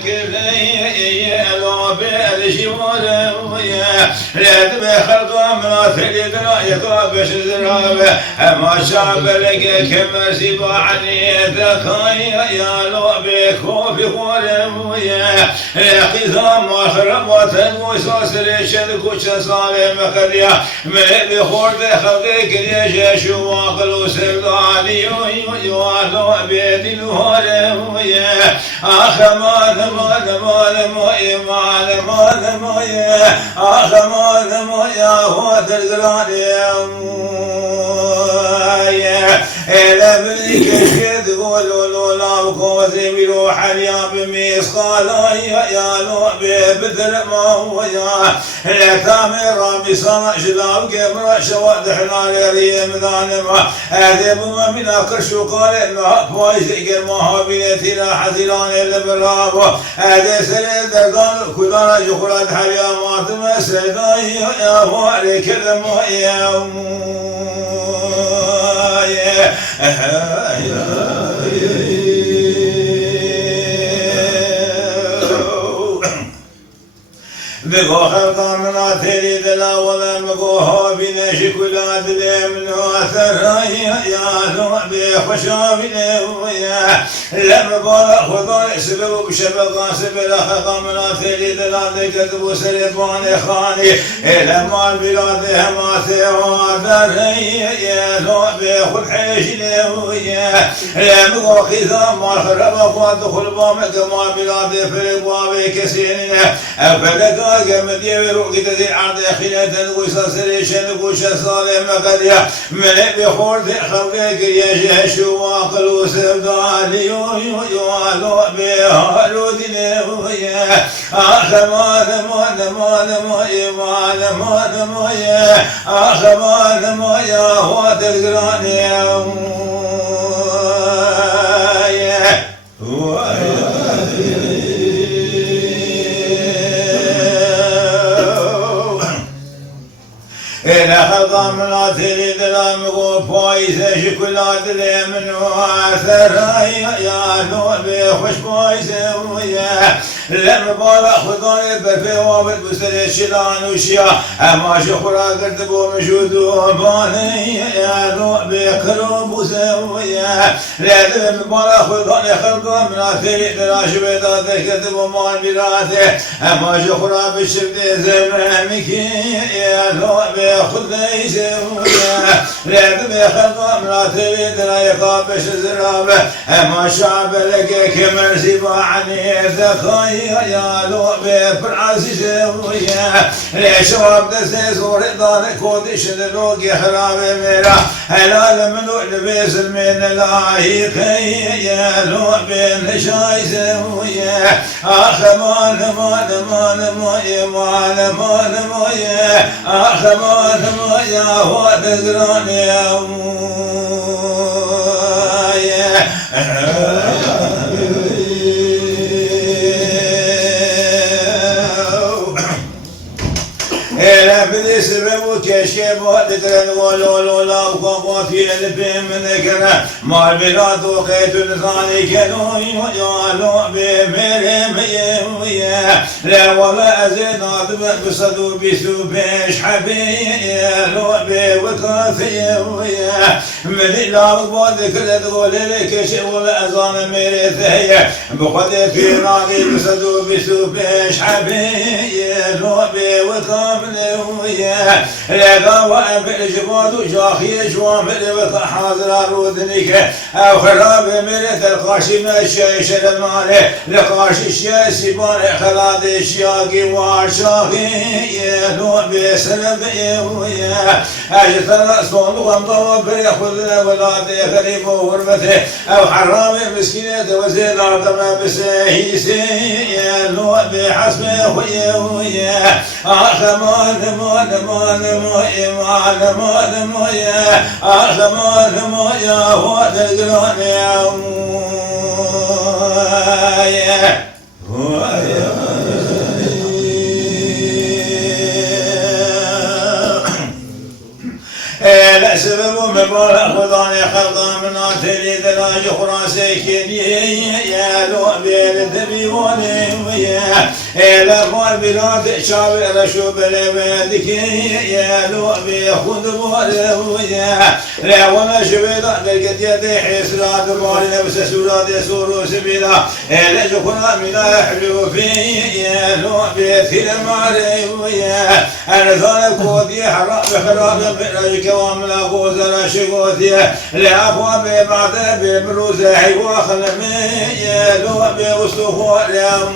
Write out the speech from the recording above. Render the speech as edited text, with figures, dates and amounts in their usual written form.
كلي لو بالجمال ويا لا تبخل من ثلث رايك بشزرابه ما شاب لك كم سباعني ذكايا يا لو بكوف ويا قذام اخر وتنوس رشد كوش صالح مخديا من بخورد خلقك ليش شواقل وسرداني ويوالو بيد الهول ويا اخ ما يا اخ ما يا هو تلقاني إذا بلك تقولوا لولا وكوزي بروح اليوم بميسقال يا لوبي بدل ما هو يا لا تامر بصنع شلاب قبر شواد حلال ريم ظالمة هذا بما من أكرش وقال ما فايز قرمها بيتي لا حزيلان إلا بالرابة هذا سيد دردان كدانا جخلات حيا ما تمسل يا فارك لما يا بقو خلقا من آثري دلا ولا مقوها بنشي كل عدل من آثر يا نوبي خشا بنويا لما بارا خضار سبب بشبقا سبب خلقا من آثري دلا دكتبو سريبان خاني لما البلاد هماثي وادر يا نوبي خذ حيش نويا لما قو خيثا ما خرب فادخل بامك ما بلاد فرق بابي كسيننا أفلقا قمت يروح كده عاد خلات وساسريشن وش صالح مقديا من بخورد خلقك يا شواقل وسبدالي يوالو بهالو دنيا آخر ما يا آخر ما يا هو تلقاني إذا خلق من آثر دلام وفايز شكل عدل من آثر يا نوبي خوش فايز ويا لما بارا خضاني بفي وابد بسر الشلان وشيا أما شخرا قرد بو مشود وباني يا نوبي قلوب وسويا لازم بارا خضاني خلق من آثر دلاش بيضا تكتب ومان بلاته أما شخرا بشبد زمامك يا نوبي خذ ليس ويا لازم خلق من آثر دلايقا بشزرابه أما شعب لك كمن سباعني ذكاي يا لوبي بالعزيز ويا ليش رب دسيس ورضان كودش لوقي حرام ميرا حلال من لبيس من اللاهيق يا لوبي نشايس ويا اخ مان اخ مان يا هو تزران يا بدي سبب كشكي بودكرن ولو لا وقوا في الفيلم ذكره ما البلاد وقيت نصاني كانوا يالو بمرم يا لا ولا أزيد عظم بصدو بسو بيش حبيلو بوكافي ويا من الأرض بودكرن تقول لك شيء ولا أزان مرثية بخدي في نادي بصدو بسو بيش حبيلو بوكافي ويا لقى وقف الجباد وجاخي جوامل وحاضر رودنك او خراب مرت القاشي الشيش المالي لقاشي الشيسي بان خلاد الشياقي وعشاقي يلو بسلم ويا اجتر صون ومضوب ياخذ ولادي غريب وغربته او حرام مسكينه وزين عظمه بسهيسي يلو بحسبه ويا اخمان يا أخمان يا هو تقرون يا لا سبب مبارك خداني خلقا من عتلي دلاج خراسي يا لو بيل دبيوني ويا إلى فار بلاد شاب إلى شوب لبيدك يا لو بيخد بار ويا لا وما شبيدا لقد يدي حسرات بار نفس سورات سورو سبيلا إلى جخنا من أحلو في يا لو بيثير ماري ويا أنا ذلك ودي حرام بخراب بلاج كوام لا غوزنا شقوتي لا أخوة ببعض بمروز حيوة خلمي يا لو بوسطه يا